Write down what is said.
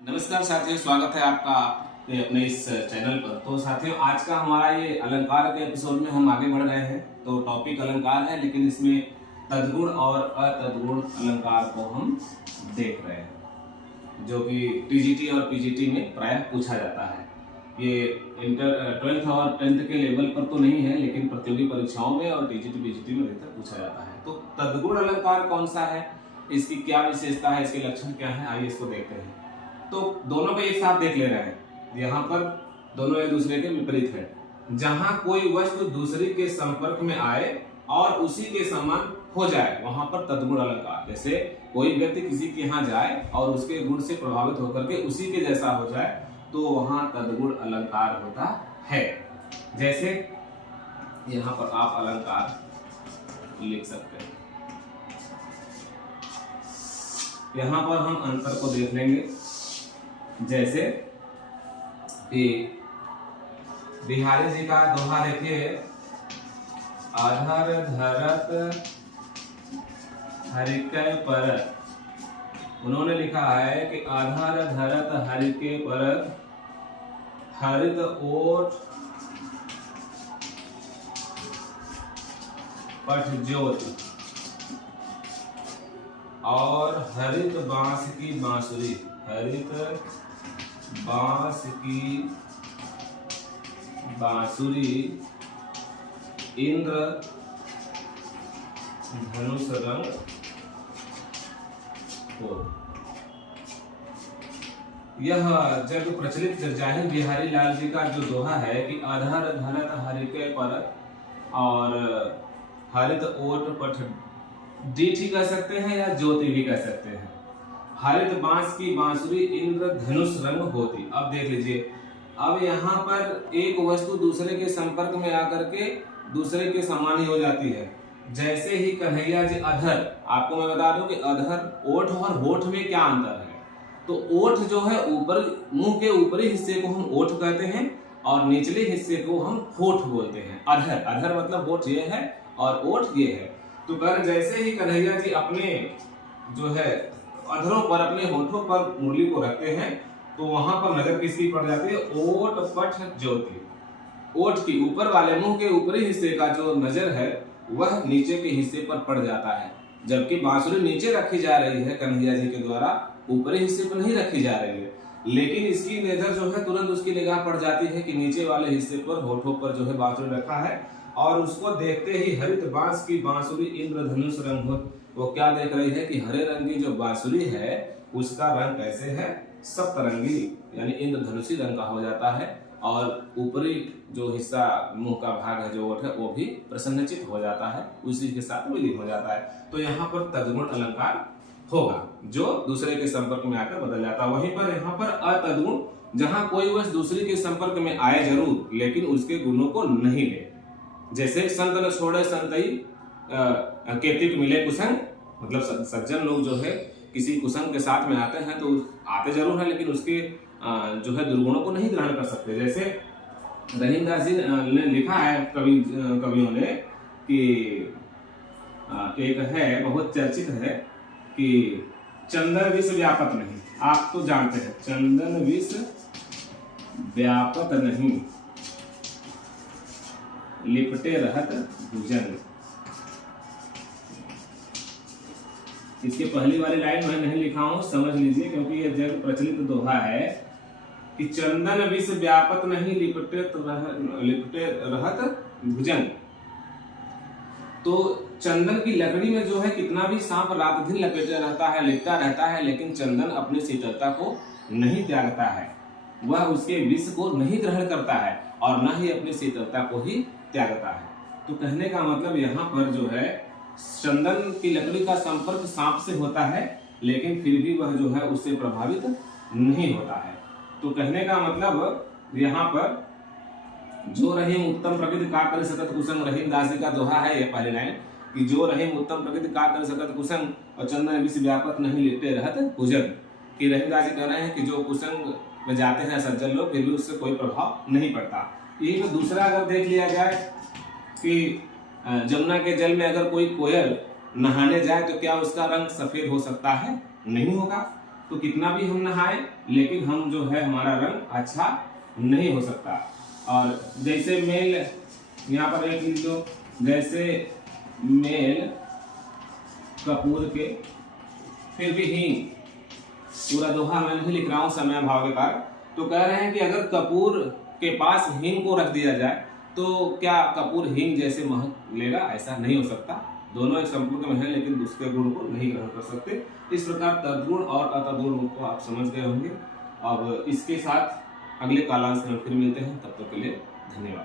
नमस्कार साथियों, स्वागत है आपका अपने इस चैनल पर। तो साथियों, आज का हमारा ये अलंकार के एपिसोड में हम आगे बढ़ रहे हैं। तो टॉपिक अलंकार है, लेकिन इसमें तद्गुण और अतद्गुण अलंकार को हम देख रहे हैं, जो कि टीजीटी और पीजीटी में प्रायः पूछा जाता है। ये इंटर 12th और 10th के लेवल पर तो नहीं है, लेकिन प्रतियोगी परीक्षाओं में और टीजीटी पीजीटी में अधिकतर पूछा जाता है। तो तद्गुण अलंकार कौन सा है, इसकी क्या विशेषता है, इसके लक्षण क्या है, आइए इसको देखते हैं। तो दोनों को एक साथ देख ले रहे हैं। यहाँ पर दोनों एक दूसरे के विपरीत है। जहां कोई वस्तु दूसरी के संपर्क में आए और उसी के समान हो जाए, वहां पर तद्गुण अलंकार। जैसे कोई व्यक्ति किसी के यहाँ जाए और उसके गुण से प्रभावित होकर के उसी के जैसा हो जाए, तो वहां तद्गुण अलंकार होता है। जैसे यहाँ पर आप अलंकार लिख सकते हैं। यहाँ पर हम अंतर को देख लेंगे। जैसे कि बिहारी जी का दोहा देखिए, अधर धरत हरिके परत। उन्होंने लिखा है कि अधर धरत हरिके परत, हरित ओठ पठ ज्योति, और हरित बांस की बांसुरी, हरित बांस की बांसुरी, इंद्र धनुष रंग हो। यह जग प्रचलित जगजाहिर बिहारी लाल जी का जो दोहा है कि अधर धरत हरिके परत और हरित ओट पठ, डीठी कह सकते हैं या ज्योति भी कह सकते हैं। हरित बांस की बांसुरी, इंद्र धनुष रंग होती। अब देख लीजिए, अब यहाँ पर एक वस्तु दूसरे के संपर्क में आकर के दूसरे के समान ही हो जाती है। जैसे ही कन्हैया जी अधर, आपको मैं बता दूं कि अधर, ओठ और होठ में क्या अंतर है। तो ओठ जो है ऊपर, मुंह के ऊपरी हिस्से को हम ओठ कहते हैं और निचले हिस्से को हम होठ बोलते हैं। अधर, अधर मतलब होठ ये है और ओठ ये है। तो कर जैसे ही कन्हैया जी अपने जो है अधरों पर, अपने होठों पर मुरली को रखते हैं, तो वहां पर नजर किसकी पड़ जाती है? ओट पठ ज्योति। ओठ की ऊपर वाले, मुंह के ऊपरी हिस्से का जो नजर है वह नीचे के हिस्से पर पड़ जाता है, जबकि बांसुरी नीचे रखी जा रही है कन्हैया जी के द्वारा, ऊपरी हिस्से पर नहीं रखी जा रही है। लेकिन इसकी नजर जो है तुरंत उसकी निगाह पड़ जाती है कि नीचे वाले हिस्से पर, होठों पर जो है बांसुरी रखा है, और उसको देखते ही हरित बांस की बांसुरी, इंद्र धनुष रंग हो। वो क्या देख रही है कि हरे रंग की जो बांसुरी है उसका रंग कैसे है? सप्तरंगी, यानी इंद्रधनुषी रंग का हो जाता है, और ऊपरी जो हिस्सा, मुंह का भाग है, जो ओठ है, वो भी प्रसन्नचित हो जाता है, उसी के साथ विलीन हो जाता है। तो यहाँ पर तद्गुण अलंकार होगा, जो दूसरे के संपर्क में आकर बदल जाता है। वहीं पर यहाँ पर अतद्गुण, जहां कोई वस्तु दूसरे के संपर्क में आए जरूर, लेकिन उसके गुणों को नहीं ले। जैसे संत न छोड़े संतई केतिक मिले कुसंग, मतलब सज्जन लोग जो है किसी कुसंग के साथ में आते हैं तो आते जरूर है, लेकिन उसके जो है दुर्गुणों को नहीं ग्रहण कर सकते। जैसे रहीमदास जी ने लिखा है कवियों ने कि एक है, बहुत चर्चित है कि चंदन विष व्यापत नहीं। आप तो जानते हैं, चंदन विष व्यापत नहीं, लिपटे रहत भुजंग। इसके पहली वाली लाइन मैं नहीं लिखा हूं, समझ लीजिए, क्योंकि यह जग प्रचलित दोहा है कि चंदन विष व्यापत नहीं, लिपटे रहत भुजंग। तो चंदन की लकड़ी में जो है कितना भी सांप रात दिन लपेटे रहता है, लिपटा रहता है, लेकिन चंदन अपनी शीतलता को नहीं त्यागता है, वह उसके विष को नहीं ग्रहण करता है और न ही अपनी शीतलता को ही त्यागता है। तो कहने का मतलब यहाँ पर जो है, चंदन की लकड़ी का संपर्क सांप से होता है, लेकिन फिर भी वह जो है उससे प्रभावित नहीं होता है। तो कहने का मतलब यहाँ पर, जो रहीम उत्तम प्रकृति का कर सकत कुसंग, रहीमदास जी का दोहा है ये पहली लाइन, कि जो रहीम उत्तम प्रकृति का कर सकत कुसंग और चंदन विष व्यापत नहीं, लिपटे रहत भुजंग। कि रहीमदास जी कह रहे हैं कि जो कुसंग में जाते हैं सज्जन लोग, फिर भी उससे कोई प्रभाव नहीं पड़ता। यही तो दूसरा अगर देख लिया जाए कि जमुना के जल में अगर कोई कोयल नहाने जाए तो क्या उसका रंग सफेद हो सकता है? नहीं होगा। तो कितना भी हम नहाए लेकिन हम जो है हमारा रंग अच्छा नहीं हो सकता। और जैसे मेल यहाँ पर एक लिख दो, जैसे मेल कपूर के, फिर भी हींग, पूरा दोहा मैं नहीं लिख रहा हूँ समय अभाव के कारण। तो कह रहे हैं कि अगर कपूर के पास हींग को रख दिया जाए तो क्या कपूर हींग जैसे महक लेगा? ऐसा नहीं हो सकता। दोनों एक संपूर्ण में है लेकिन दूसरे गुण को नहीं ग्रहण कर सकते। इस प्रकार तद्गुण और अतद्गुण को आप समझ गए होंगे। अब इसके साथ अगले कालांश में फिर मिलते हैं, तब तक के लिए धन्यवाद।